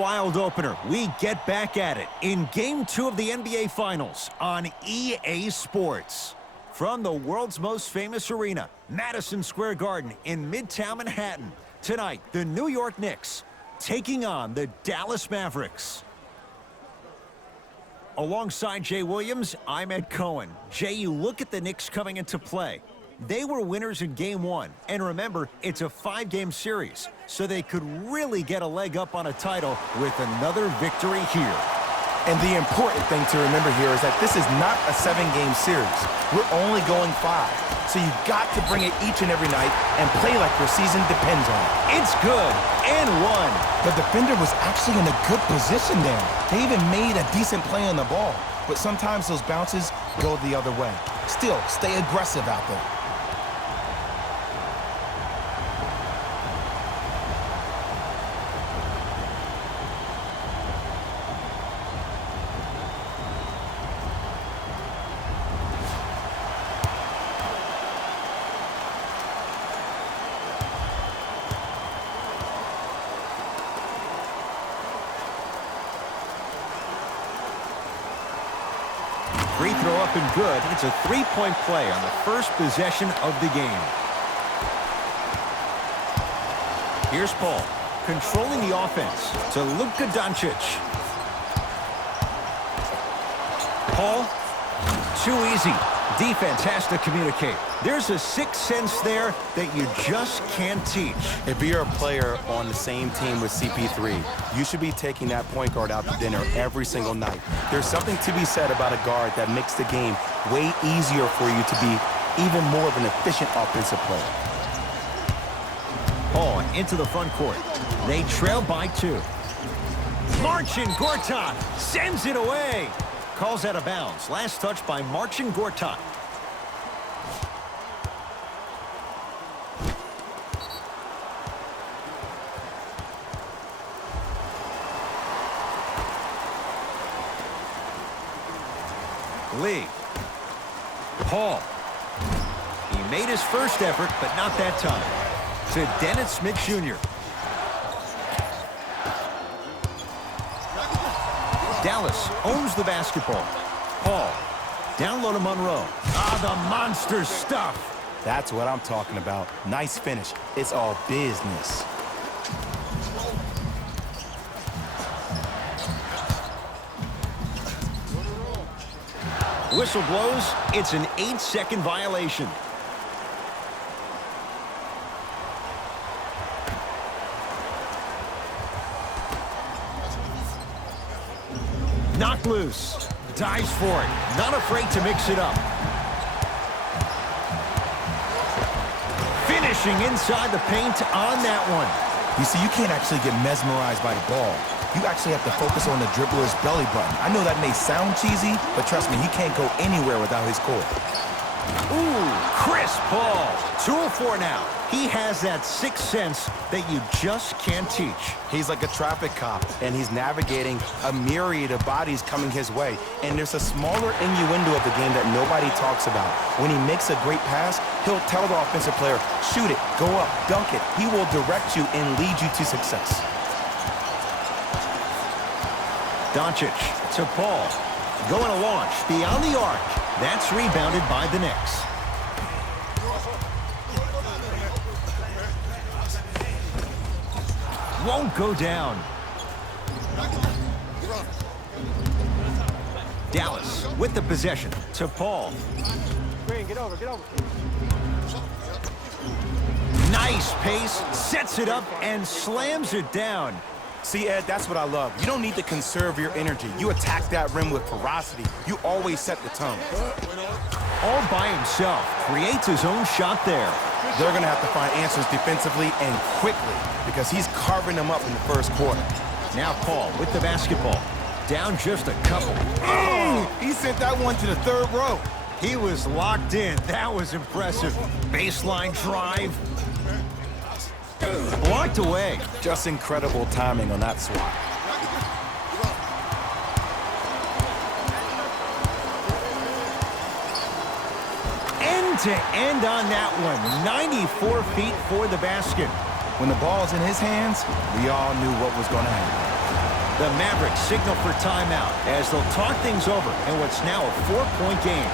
wild opener. We get back at it in Game 2 of the NBA Finals on EA Sports. From the world's most famous arena, Madison Square Garden in Midtown Manhattan. Tonight, the New York Knicks taking on the Dallas Mavericks. Alongside Jay Williams, I'm Ed Cohen. Jay, you look at the Knicks coming into play. They were winners in Game 1. And remember, it's a 5-game series, so they could really get a leg up on a title with another victory here. And the important thing to remember here is that this is not a 7-game series. We're only going 5. So you've got to bring it each and every night and play like your season depends on it. It's good, and one. The defender was actually in a good position there. They even made a decent play on the ball. But sometimes those bounces go the other way. Still, stay aggressive out there. Free throw up and good. It's a 3-point play on the first possession of the game. Here's Paul, controlling the offense to Luka Doncic. Paul, too easy. Defense has to communicate. There's a sixth sense there that you just can't teach. If you're a player on the same team with CP3, you should be taking that point guard out to dinner every single night. There's something to be said about a guard that makes the game way easier for you to be even more of an efficient offensive player. Paul into the front court. They trail by 2. Marcin Gortat sends it away. Calls out of bounds. Last touch by Marcin Gortat. Lee. Paul. He made his first effort, but not that time. To Dennis Smith Jr. Dallas owns the basketball. Paul. Down low to Monroe. The monster stuff. That's what I'm talking about. Nice finish. It's all business. Whistle blows. It's an 8-second violation. Knocked loose. Dives for it. Not afraid to mix it up. Finishing inside the paint on that one. You see, you can't actually get mesmerized by the ball. You actually have to focus on the dribbler's belly button. I know that may sound cheesy, but trust me, he can't go anywhere without his core. Ooh, crisp ball. 2 of 4 now. He has that sixth sense that you just can't teach. He's like a traffic cop, and he's navigating a myriad of bodies coming his way. And there's a smaller innuendo of the game that nobody talks about. When he makes a great pass, he'll tell the offensive player, shoot it, go up, dunk it. He will direct you and lead you to success. Doncic to Paul. Going to launch beyond the arc. That's rebounded by the Knicks. Won't go down. Dallas with the possession to Paul. Green, get over. Nice pace, sets it up and slams it down. See, Ed, that's what I love. You don't need to conserve your energy. You attack that rim with ferocity. You always set the tone. All by himself, creates his own shot there. They're going to have to find answers defensively and quickly because he's carving them up in the first quarter. Now Paul with the basketball. Down just a couple. Oh, he sent that one to the third row. He was locked in. That was impressive. Baseline drive. Blocked away. Just incredible timing on that swat. End to end on that one. 94 feet for the basket. When the ball's in his hands, we all knew what was going to happen. The Mavericks signal for timeout as they'll talk things over in what's now a 4-point game.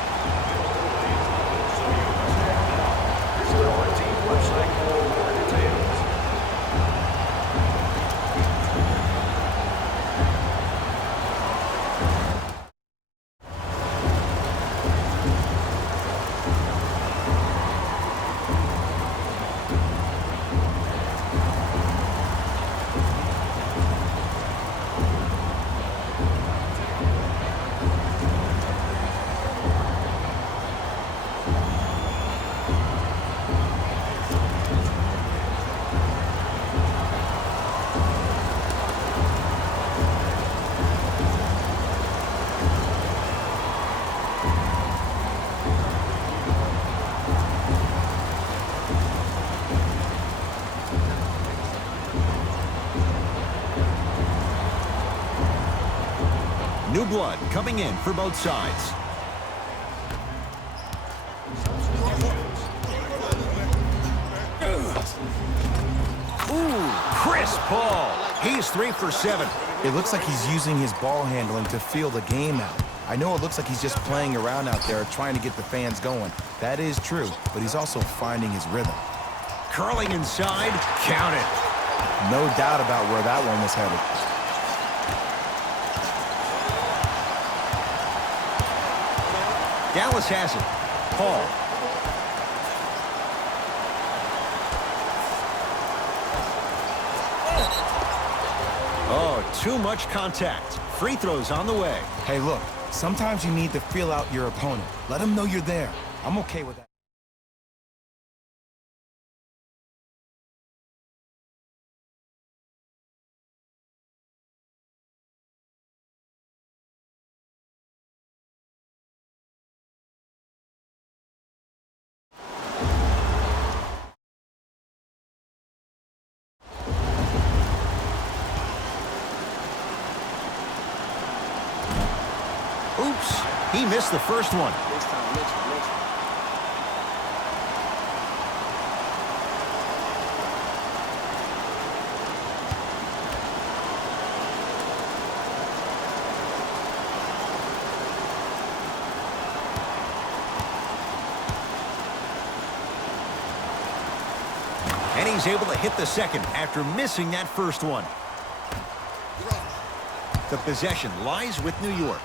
New blood coming in for both sides. Ooh, Chris Paul. He's 3 for 7. It looks like he's using his ball handling to feel the game out. I know it looks like he's just playing around out there trying to get the fans going. That is true, but he's also finding his rhythm. Curling inside, count it. No doubt about where that one was headed. Dallas has it. Paul. Oh, too much contact. Free throws on the way. Hey, look, sometimes you need to feel out your opponent. Let him know you're there. I'm okay with that. Oops, he missed the first one. And he's able to hit the second after missing that first one. The possession lies with New York.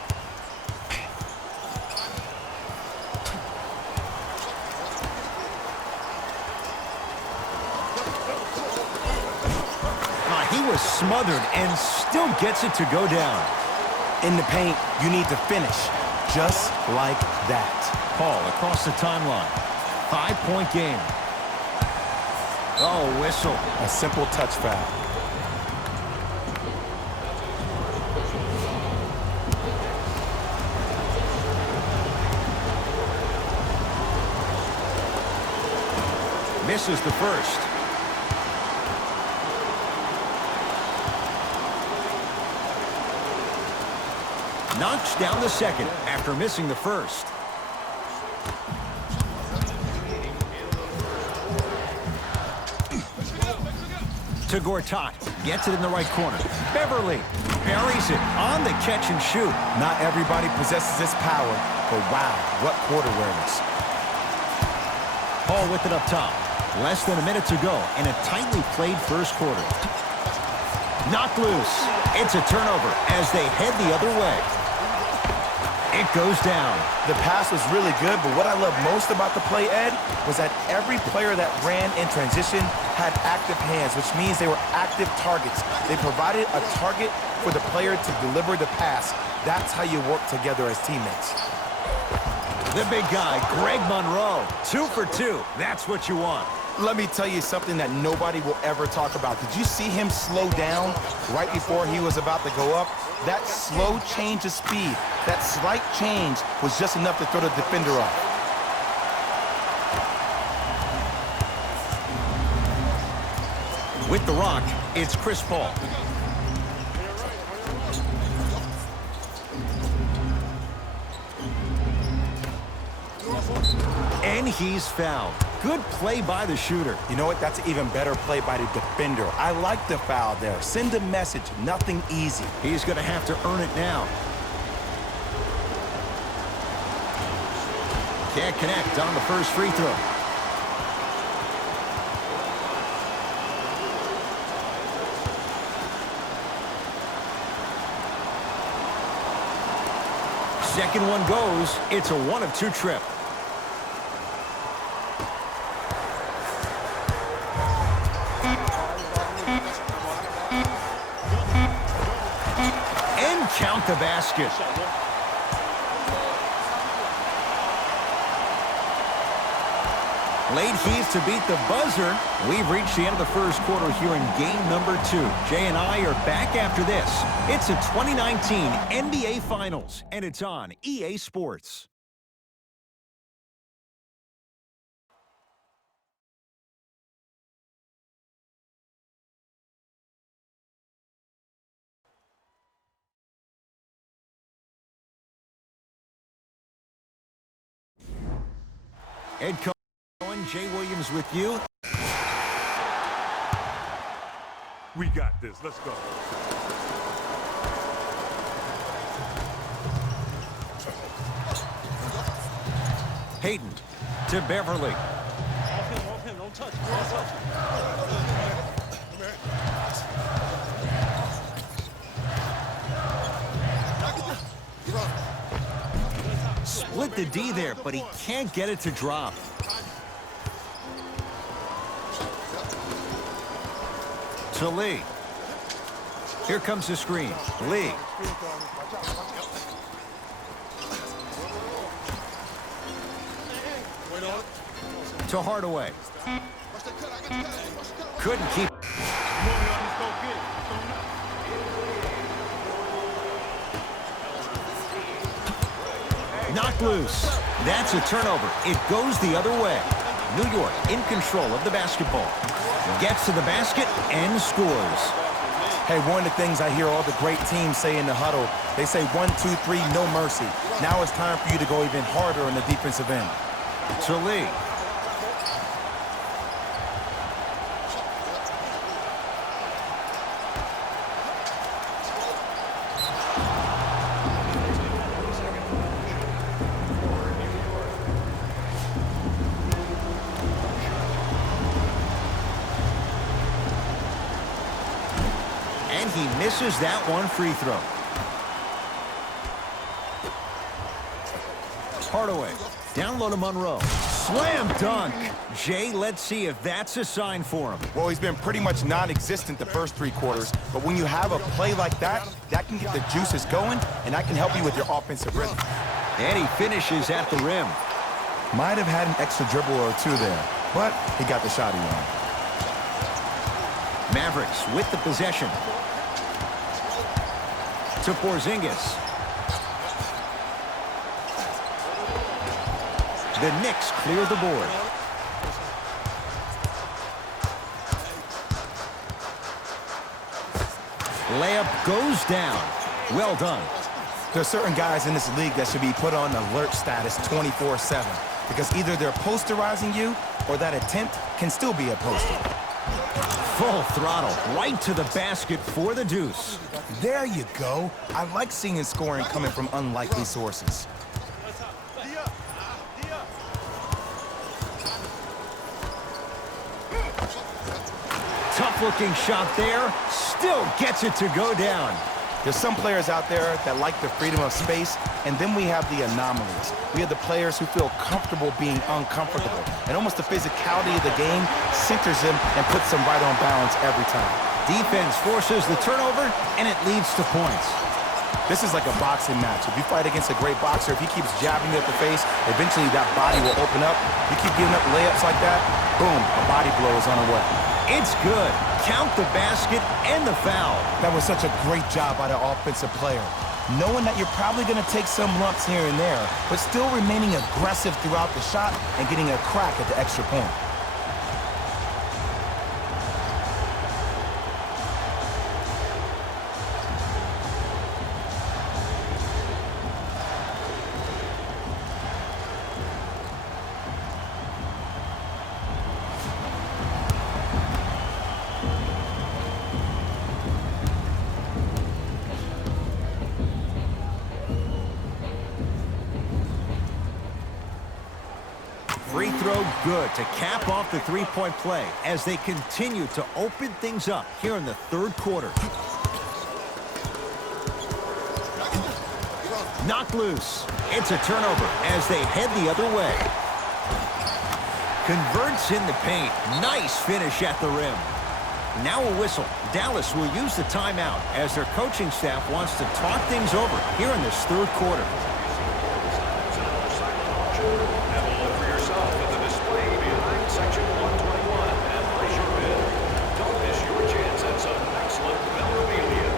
He was smothered and still gets it to go down. In the paint, you need to finish just like that. Paul across the timeline. 5-point game. Oh, whistle. A simple touch foul. Misses the first. Knocks down the second after missing the first. To Gortat. Gets it in the right corner. Beverly buries it on the catch and shoot. Not everybody possesses this power, but wow, what court awareness. Paul with it up top. Less than a minute to go in a tightly played first quarter. Knocked loose. It's a turnover as they head the other way. It goes down. The pass was really good, but what I love most about the play, Ed, was that every player that ran in transition had active hands, which means they were active targets. They provided a target for the player to deliver the pass. That's how you work together as teammates. The big guy, Greg Monroe, 2 for 2. That's what you want. Let me tell you something that nobody will ever talk about. Did you see him slow down right before he was about to go up? That slow change of speed, that slight change was just enough to throw the defender off. With the rock, it's Chris Paul. And he's fouled. Good play by the shooter. You know what? That's an even better play by the defender. I like the foul there. Send a message. Nothing easy. He's going to have to earn it now. Can't connect on the first free throw. Second one goes. It's a 1-of-2 trip. And count the basket. Late heave to beat the buzzer. We've reached the end of the first quarter here in game number 2. Jay and I are back after this. It's a 2019 NBA Finals, and it's on EA Sports. Head coach Jay Williams with you. We got this. Let's go. Hayden to Beverly. Off him. Don't touch. Don't touch. Split the D there, but he can't get it to drop. To Lee. Here comes the screen. Lee. To Hardaway. Couldn't keep. Knocked loose. That's a turnover. It goes the other way. New York in control of the basketball. Gets to the basket and scores. Hey, one of the things I hear all the great teams say in the huddle, they say 1, 2, 3, no mercy. Now it's time for you to go even harder on the defensive end. To Lee. And he misses that one free throw. Hardaway. Down low to Monroe. Slam dunk. Jay, let's see if that's a sign for him. Well, he's been pretty much non-existent the first 3 quarters, but when you have a play like that, that can get the juices going, and that can help you with your offensive rhythm. And he finishes at the rim. Might have had an extra dribble or 2 there, but he got the shot he wanted. Mavericks with the possession. To Porzingis. The Knicks clear the board. Layup goes down. Well done. There are certain guys in this league that should be put on alert status 24/7 because either they're posterizing you or that attempt can still be a poster. Full throttle right to the basket for the deuce. There you go. I like seeing scoring coming from unlikely sources. Tough-looking shot there. Still gets it to go down. There's some players out there that like the freedom of space, and then we have the anomalies. We have the players who feel comfortable being uncomfortable, and almost the physicality of the game centers them and puts them right on balance every time. Defense forces the turnover, and it leads to points. This is like a boxing match. If you fight against a great boxer, if he keeps jabbing you at the face, eventually that body will open up. You keep giving up layups like that, boom, a body blow is on the way. It's good. Count the basket and the foul. That was such a great job by the offensive player. Knowing that you're probably going to take some lumps here and there, but still remaining aggressive throughout the shot and getting a crack at the extra point. Free throw good to cap off the three-point play as they continue to open things up here in the third quarter. Knocked loose. It's a turnover as they head the other way. Converts in the paint. Nice finish at the rim. Now a whistle. Dallas will use the timeout as their coaching staff wants to talk things over here in this third quarter. Have a look for yourself at the display behind section 121 and place your bid. Don't miss your chance at some excellent memorabilia.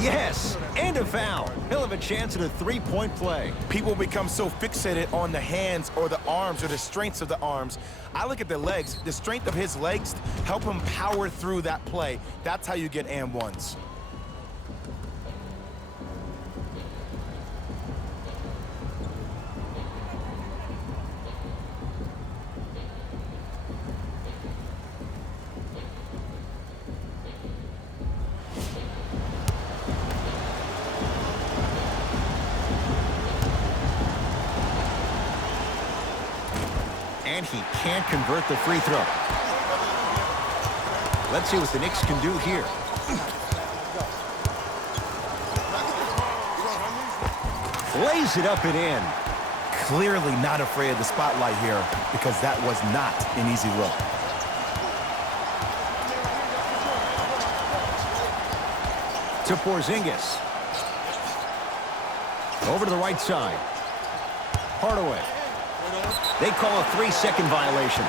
Yes, and a foul. He'll have a chance at a three-point play. People become so fixated on the hands or the arms or the strengths of the arms. I look at the legs. The strength of his legs help him power through that play. That's how you get and ones. And he can't convert the free throw. Let's see what the Knicks can do here. Lays it up and in. Clearly not afraid of the spotlight here because that was not an easy look. To Porzingis. Over to the right side. Hardaway. They call a 3-second violation.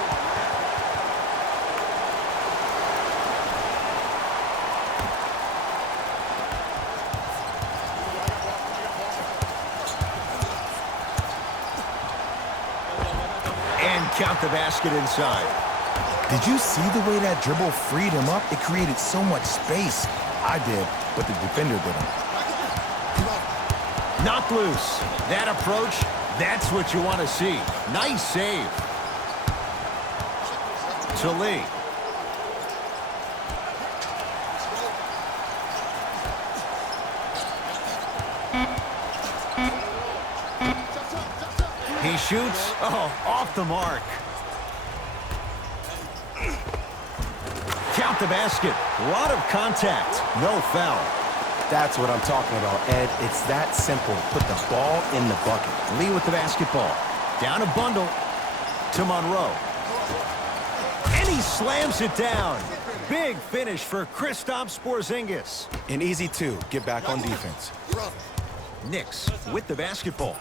And count the basket inside. Did you see the way that dribble freed him up? It created so much space. I did, but the defender didn't. Knocked loose. That approach, that's what you want to see. Nice save. To Lee. He shoots. Oh, off the mark. Count the basket. A lot of contact. No foul. That's what I'm talking about, Ed. It's that simple. Put the ball in the bucket. Lee with the basketball. Down a bundle to Monroe. And he slams it down. Big finish for Kristaps Porzingis. An easy two. Get back on defense. Knicks with the basketball.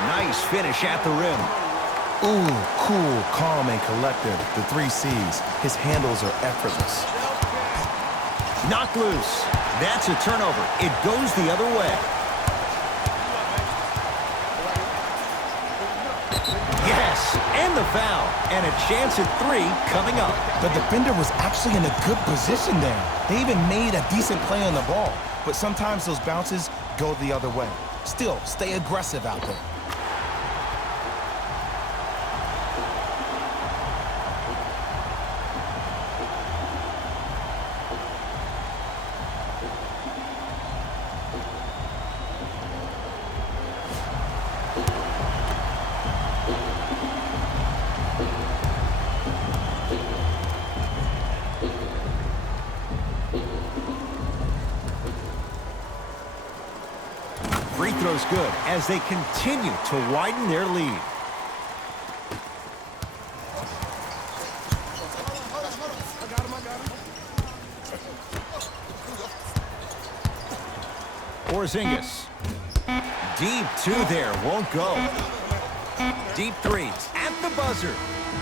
Nice finish at the rim. Ooh, cool, calm, and collected. The 3 C's. His handles are effortless. Knocked loose. That's a turnover. It goes the other way. Yes, and the foul. And a chance at 3 coming up. The defender was actually in a good position there. They even made a decent play on the ball. But sometimes those bounces go the other way. Still, stay aggressive out there. Free throw's good as they continue to widen their lead. Porzingis. Deep two there, won't go. Deep three at the buzzer.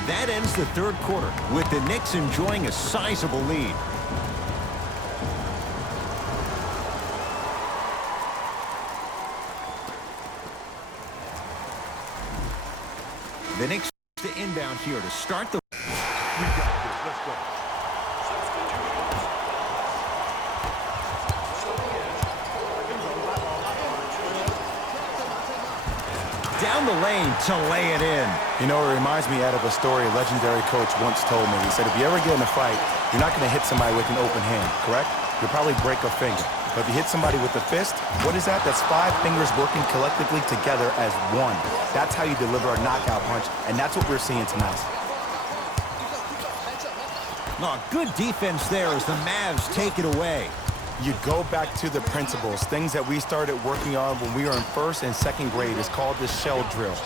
That ends the third quarter with the Knicks enjoying a sizable lead. The Knicks to inbound here to start the... We got this. Let's go. Down the lane to lay it in. You know, it reminds me out of a story a legendary coach once told me. He said, if you ever get in a fight, you're not going to hit somebody with an open hand, correct? You'll probably break a finger. But if you hit somebody with a fist, what is that? That's 5 fingers working collectively together as one. That's how you deliver a knockout punch, and that's what we're seeing tonight. Oh, good defense there as the Mavs take it away. You go back to the principles, things that we started working on when we were in first and second grade. It's called the shell drill.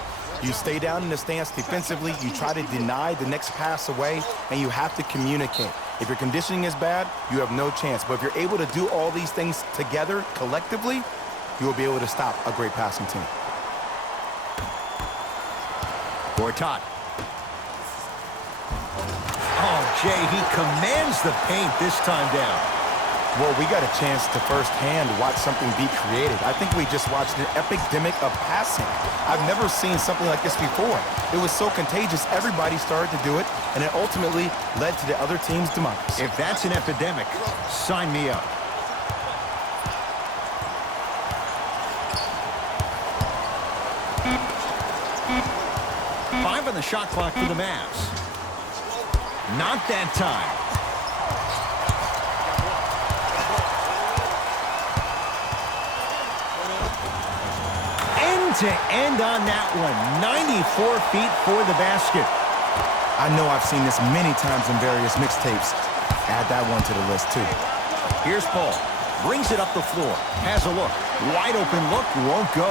You stay down in the stance defensively, you try to deny the next pass away, and you have to communicate. If your conditioning is bad, you have no chance. But if you're able to do all these things together, collectively, you will be able to stop a great passing team. Gortat. Oh, Jay, he commands the paint this time down. Well, we got a chance to firsthand watch something be created. I think we just watched an epidemic of passing. I've never seen something like this before. It was so contagious, everybody started to do it, and it ultimately led to the other team's demise. If that's an epidemic, sign me up. Five on the shot clock for the Mavs. Not that time. To end on that one, 94 feet for the basket. I know I've seen this many times in various mixtapes. Add that one to the list, too. Here's Paul. Brings it up the floor. Has a look. Wide open look. Won't go.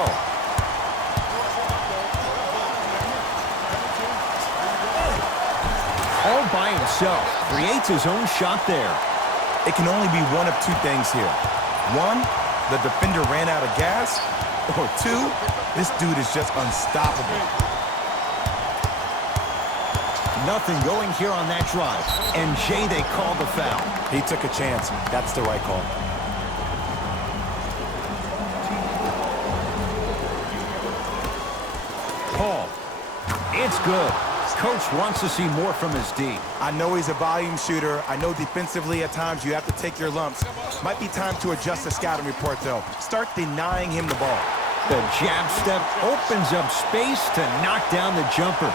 All by himself. Creates his own shot there. It can only be one of two things here. One, the defender ran out of gas. Or two, this dude is just unstoppable. Nothing going here on that drive. And Jay, they call the foul. He took a chance. That's the right call. Paul. It's good. Coach wants to see more from his D. I know he's a volume shooter. I know defensively at times you have to take your lumps. Might be time to adjust the scouting report, though. Start denying him the ball. The jab step opens up space to knock down the jumper.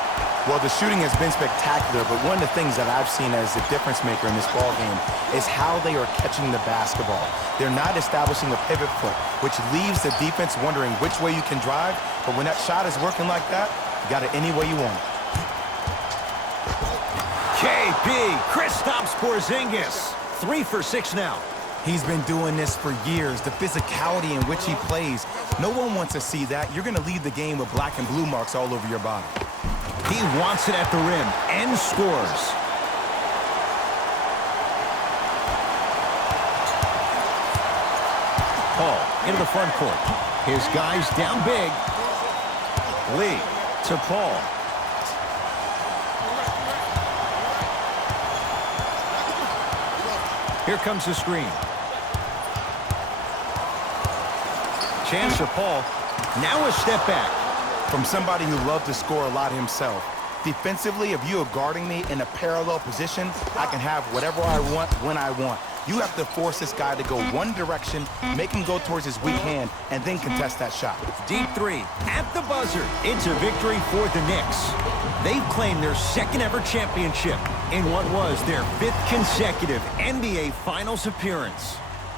Well, the shooting has been spectacular, but one of the things that I've seen as a difference maker in this ball game is how they are catching the basketball. They're not establishing a pivot foot, which leaves the defense wondering which way you can drive, but when that shot is working like that, you got it any way you want it. KP, Kristaps Porzingis, 3 for 6 now. He's been doing this for years, the physicality in which he plays. No one wants to see that. You're going to leave the game with black and blue marks all over your body. He wants it at the rim and scores. Paul into the front court. His guys down big. Lee to Paul. Here comes the screen. Chance for Paul. Now a step back. From somebody who loved to score a lot himself. Defensively, if you are guarding me in a parallel position, I can have whatever I want when I want. You have to force this guy to go one direction, make him go towards his weak hand, and then contest that shot. Deep three at the buzzer. It's a victory for the Knicks. They've claimed their second ever championship in what was their 5th consecutive NBA Finals appearance.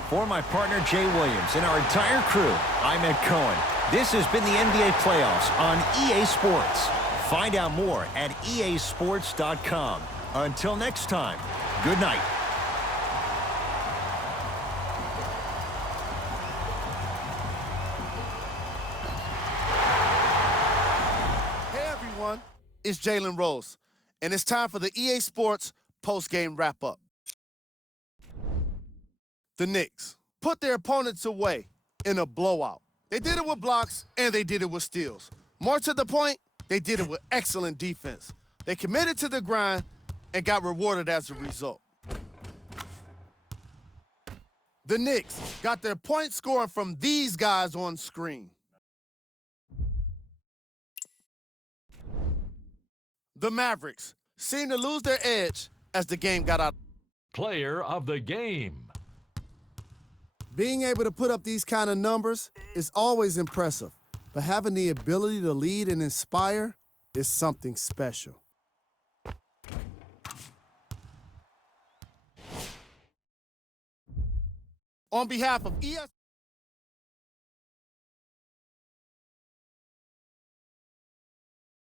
For my partner Jay Williams and our entire crew, I'm Ed Cohen. This has been the NBA Playoffs on EA Sports. Find out more at easports.com. Until next time, good night. it's Jalen Rose, and it's time for the EA Sports post-game wrap-up. The Knicks put their opponents away in a blowout. They did it with blocks, and they did it with steals. More to the point, they did it with excellent defense. They committed to the grind and got rewarded as a result. The Knicks got their point scoring from these guys on screen. The Mavericks seemed to lose their edge as the game got out. Player of the game. Being able to put up these kind of numbers is always impressive, but having the ability to lead and inspire is something special. On behalf of ES...